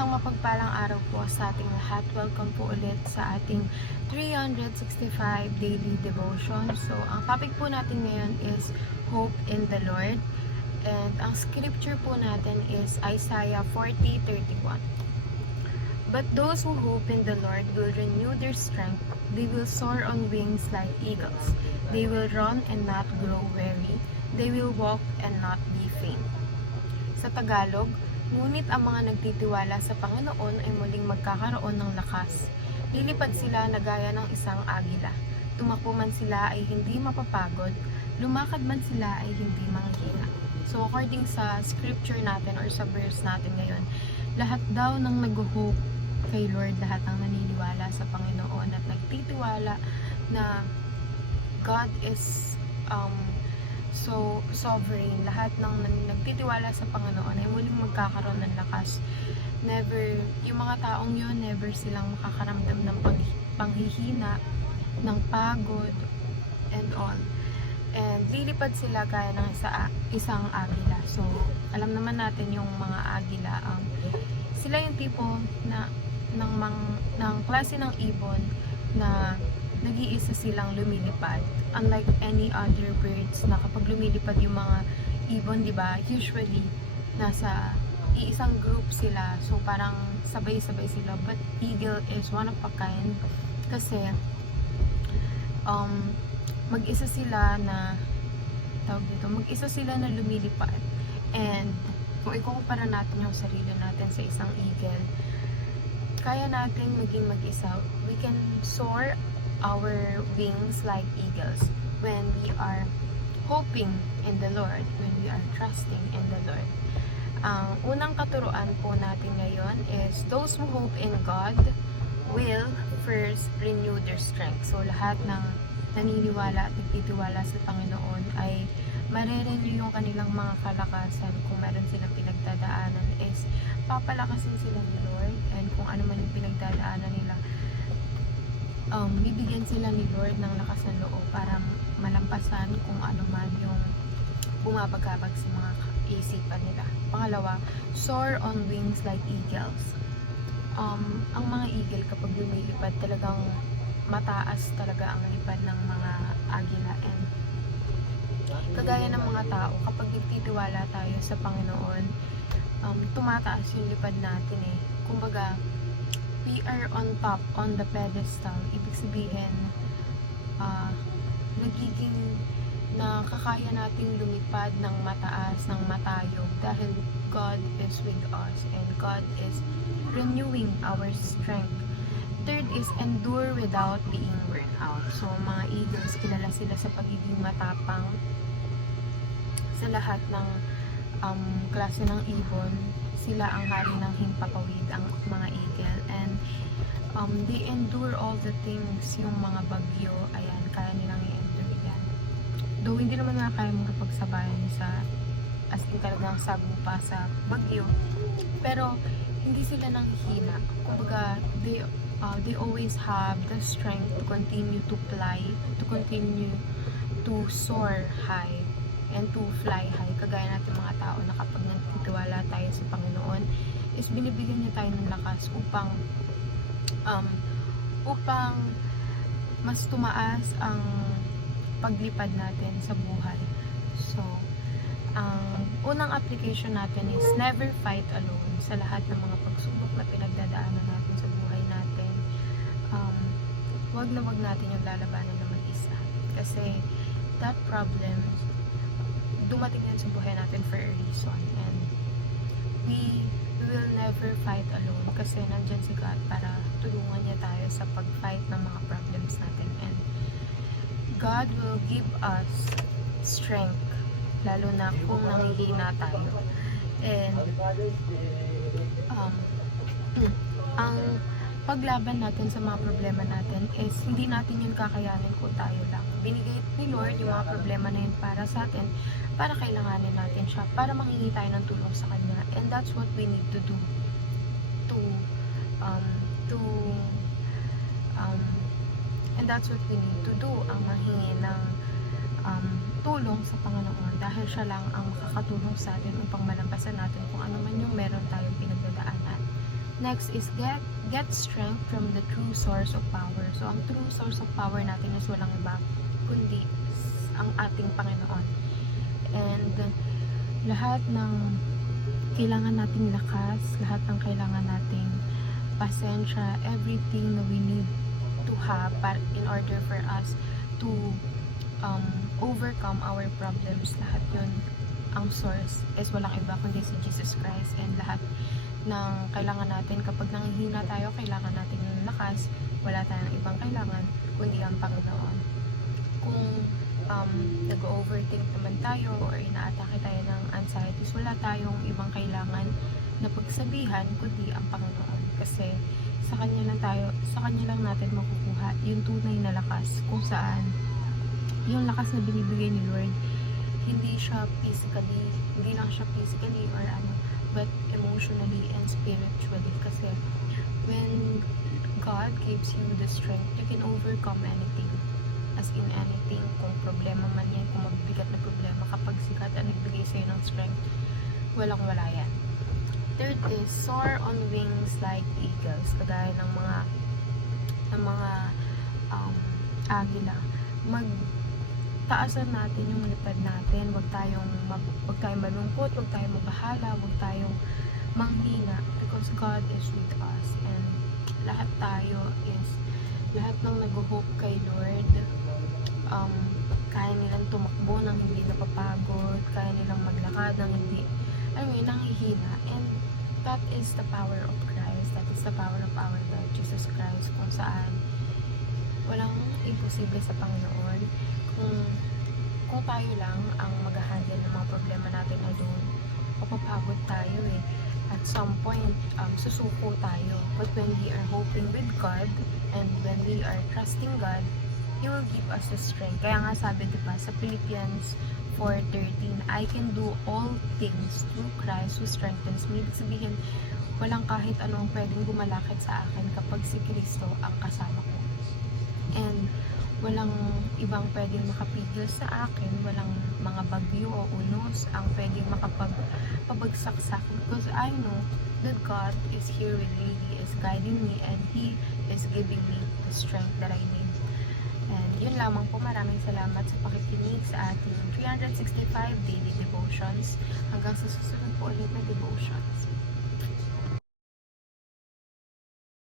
Isang mapagpalang araw po sa ating lahat. Welcome po ulit sa ating 365 daily devotion. So, ang topic po natin ngayon is Hope in the Lord. And ang scripture po natin is Isaiah 40:31. But those who hope in the Lord will renew their strength. They will soar on wings like eagles. They will run and not grow weary. They will walk and not be faint. Sa Tagalog, ngunit ang mga nagtitiwala sa Panginoon ay muling magkakaroon ng lakas. Lilipad sila na gaya ng isang agila. Tumakbo man sila ay hindi mapapagod. Lumakad man sila ay hindi manghihina. So according sa scripture natin or sa verse natin ngayon, lahat daw ng nag-hope kay Lord, lahat ng naniniwala sa Panginoon at nagtitiwala na God is so sovereign, lahat ng nagtitiwala sa Panginoon ay muling magkakaroon ng lakas. Never, yung mga taong yun, never silang makakaramdam ng panghihina, ng pagod, and all. And lilipad sila gaya ng isang agila. So, alam naman natin yung mga agila, sila yung tipo na ng klase ng ibon na nag-iisa silang lumilipad. Unlike any other birds na kapag lumilipad yung mga ibon, di ba? Usually nasa iisang group sila. So parang sabay-sabay sila. But eagle is one of a kind kasi mag-isa sila na mag-isa sila na lumilipad. And kung ikukumpara natin yung sarili natin sa isang eagle, kaya natin maging mag-isa. We can soar our wings like eagles when we are hoping in the Lord, when we are trusting in the Lord. Ang unang katuruan po natin ngayon is those who hope in God will first renew their strength. So lahat ng naniniwala at nagtitiwala sa Panginoon ay mare-renew yung kanilang mga kalakasan. Kung meron silang pinagdadaanan is papalakasin sila ni Lord, and kung ano man yung pinagdadaanan nila, bibigyan sila ni Lord ng lakas ng loob para malampasan kung ano man yung bumabagabag sa mga isipan nila. Pangalawa, soar on wings like eagles. Ang mga eagle kapag lumilipad, talagang mataas talaga ang lipad ng mga agila. And kagaya ng mga tao, kapag nagtitiwala tayo sa Panginoon, tumataas yung lipad natin eh. Kumbaga, we are on top, on the pedestal. Ibig sabihin, nagiging nakakaya nating lumipad ng mataas, ng matayog dahil God is with us and God is renewing our strength. Third is endure without being burned out. So, mga eagles, kilala sila sa pagiging matapang sa lahat ng klase ng ibon. Sila ang hari ng himpapawid, ang mga eagle, and they endure all the things. Yung mga bagyo, ayan, kaya nilang i-endure yan. Though hindi naman nga kaya magkapagsabayan sa as in talagang sagupa sa bagyo, pero hindi sila nanghihina. Kumbaga, they always have the strength to continue to fly, to continue to soar high and to fly high. Kagaya natin mga tao na kapag nagtitiwala tayo sa Panginoon is binibigyan niya tayo ng lakas upang mas tumaas ang paglipad natin sa buhay. So, ang unang application natin is never fight alone sa lahat ng mga pagsubok na pinagdadaanan natin sa buhay natin. Wag natin yung lalabanan na mag-isa. Kasi that problem dumating yan sa buhay natin for a reason, and we will never fight alone kasi nandyan si God para tulungan niya tayo sa pag-fight ng mga problems natin, and God will give us strength lalo na kung nanghihina tayo. And ang paglaban natin sa mga problema natin is hindi natin yun kakayanin kung tayo lang. Binigay ni Lord yung mga problema na yun para sa atin, para kailanganin natin siya, para manghingi tayo ng tulong sa Kanya. And that's what we need to do and that's what we need to do, ang manghingi ng tulong sa Panginoon, dahil siya lang ang makakatulong sa atin upang malampasan natin kung ano man yung meron tayong pinagdadaanan. Next is get strength from the true source of power. So, ang true source of power natin is walang iba, kundi ang ating Panginoon. And lahat ng kailangan nating lakas, lahat ng kailangan nating pasensya, everything na we need to have in order for us to overcome our problems, lahat yun, ang source is walang iba kundi si Jesus Christ. And lahat ng kailangan natin, kapag nanghihina tayo, kailangan natin ng lakas, wala tayong ibang kailangan kundi ang Panginoon. Kung nag-overthink naman tayo or inaatake tayo ng anxieties, wala tayong ibang kailangan na pagsabihan kundi ang Panginoon, kasi sa kanya lang natin makukuha yung tunay na lakas, kung saan yung lakas na binibigay ni Lord, hindi lang siya physically or but emotionally and spiritually. Kasi when God gives you the strength, you can overcome anything. As in anything, kung problema man yan, kung mabibigat na problema, kapag si God ang nagbigay sa'yo ng strength, walang-wala yan. Third is soar on wings like eagles, kagaya ng mga agila. Magtaasan natin yung lipad natin, wag tayong malungkot, wag tayong mabahala, wag tayong manghina, because God is with us. And lahat ng nag-hope kay Lord, kaya nilang tumakbo nang hindi napapagod, kaya nilang maglakad nang hindi nanghihina. And that is the power of Christ, that is the power of our Lord Jesus Christ, kung saan walang imposible sa Panginoon. Kung tayo lang ang mag-handle ng mga problema natin alone, mapapagod tayo eh. At some point, susuko tayo. But when we are hoping with God, and when we are trusting God, He will give us the strength. Kaya nga sabi, diba, sa Philippians 4:13, I can do all things through Christ who strengthens me. Ibig sabihin, walang kahit anong pwedeng gumalakit sa akin kapag si Kristo ang kasama ko. And walang ibang pwedeng makapigil sa akin, walang mga bagyo o unos ang pwedeng makapabagsak sa akin, because I know that God is here with me, He is guiding me, and He is giving me the strength that I need. And yun lamang po, maraming salamat sa pakikinig sa ating 365 daily devotions. Hanggang sa susunod po ulit na devotions.